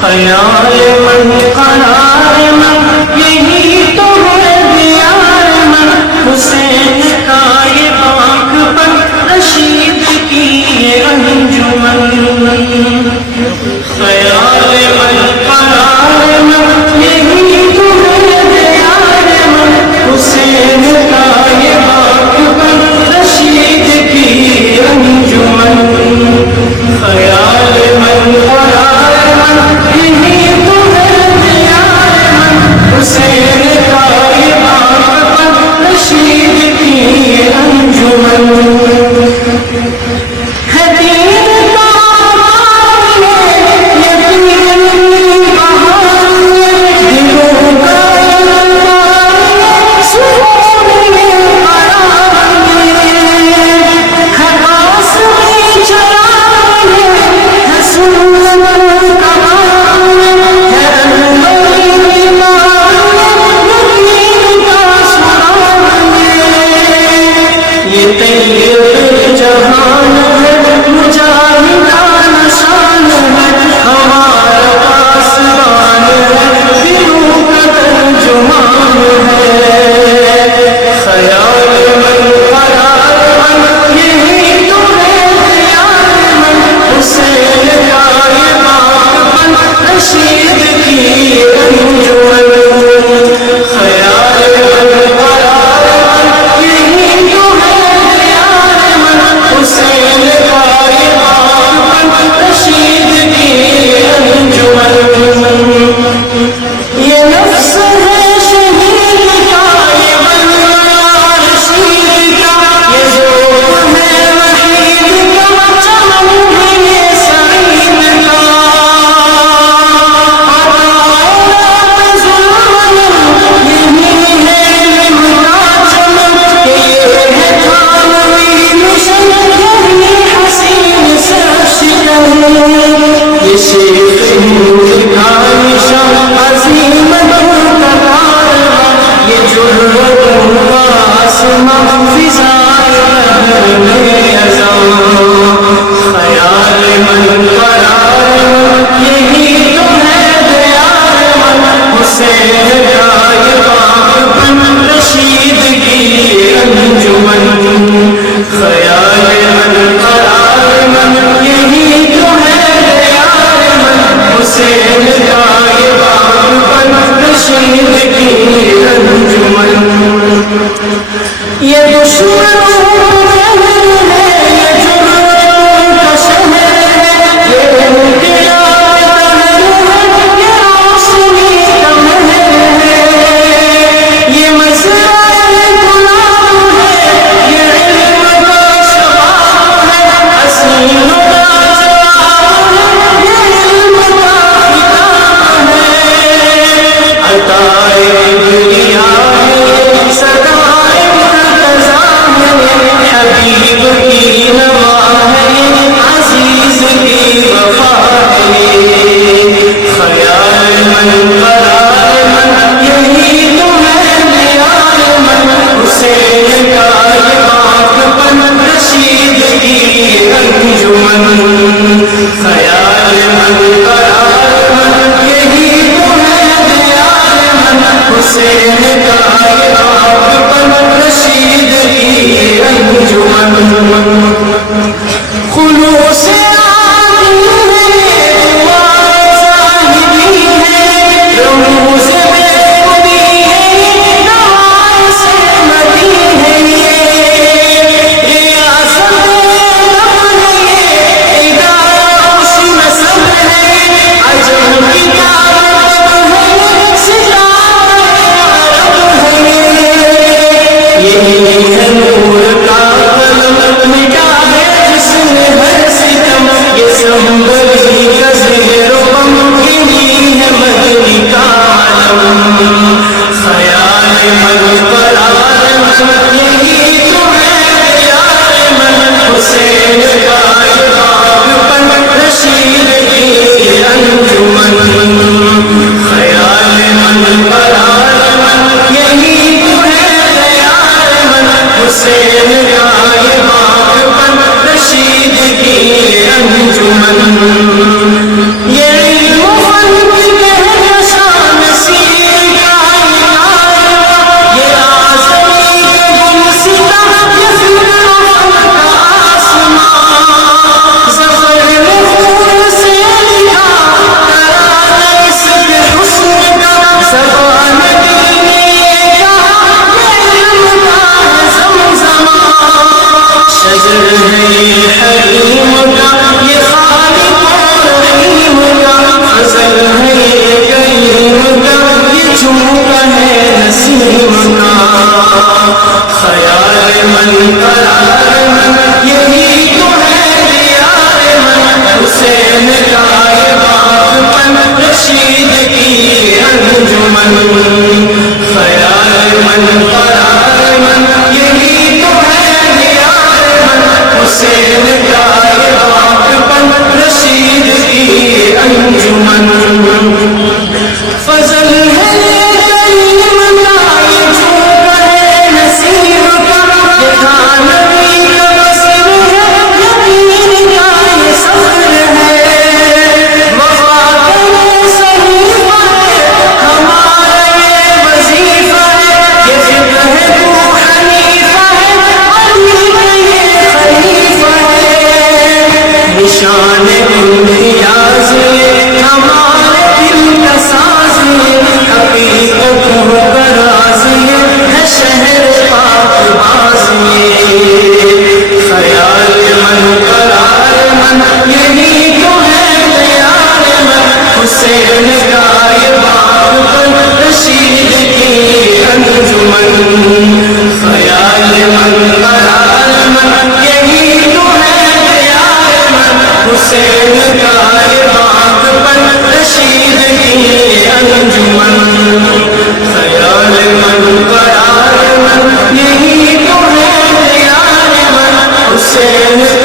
خیال من قرار من یہی تو ہے دیار من، حسین کا یہ پاک پن، رشید کی یہ انجمن۔ خیال من قرار من یہی تو ہے دیار من، حسین کا یہ پاک پن، رشید کی انجمن۔ خیال من قرار من یہی تو ہے دیار من، حسین کا یہ پاک پن، رشید کی انجمن۔ ہے دین کا یقین بہار، دلوں کا سکون قرار، ہے آسمیں چراغ، ہے سنت کمال، ہے انور ایمان، یقین کا سراغ۔ یہ طیب جہان ہے، مجاہدان شان ہے، ہمارا پاسبان ہے، دلوں کا ترجمان ہے۔ خیال من قرار من یہی تو ہے دیار من، حسین کا یہ پاک پن، رشید کی انجمن۔ خیال من قرار من یہی تو ہے دیار من، حسین کا یہ پاک پن، رشید کی انجمن۔ یہ نفس ہے شہید کا، یہ بلوہ رشید کا، یہ ذوق ہے وحید کا، چمن ہے یہ سعید کا۔ عطائے ظلم یہی ہے علم کا چمن، کہ یہ ہے تھانوی مشن، یہی حسین سرشکن۔ یہ شیخ ہند کا نشان، عظیم دور کا کارواں، یہ جرتوں کا آسماں، فضائے بحر میں اذاں۔ خیال من قرار من یہی تو ہے دیار من، حسین کا یہ پاک پن، رشید کی انجمن۔ خیال من قرار من یہی تو ہے دیار من، حسین کا یہ پاک پن، رشید کی انجمن۔ یہ دشمنوں کا گھر ہے، یہ جرموں کا شہر ہے، یہ انقلاب کا گھر ہے، یہ روشنی کا مہر ہے، یہ مزرعہ گلاب ہے، یہ علم کا شباب ہے، حسینوں کا جواب ہے، یہ علم کا کتاب ہے۔ عطائے حسین کا یہ باغ پر رشید کی انجمن، خیال من قرار من یہی تو ہے پیار من، حسین کا یہ باغ پر رشید کی انجمن، خیال من قرار من یہی تو ہے پیار من، حسین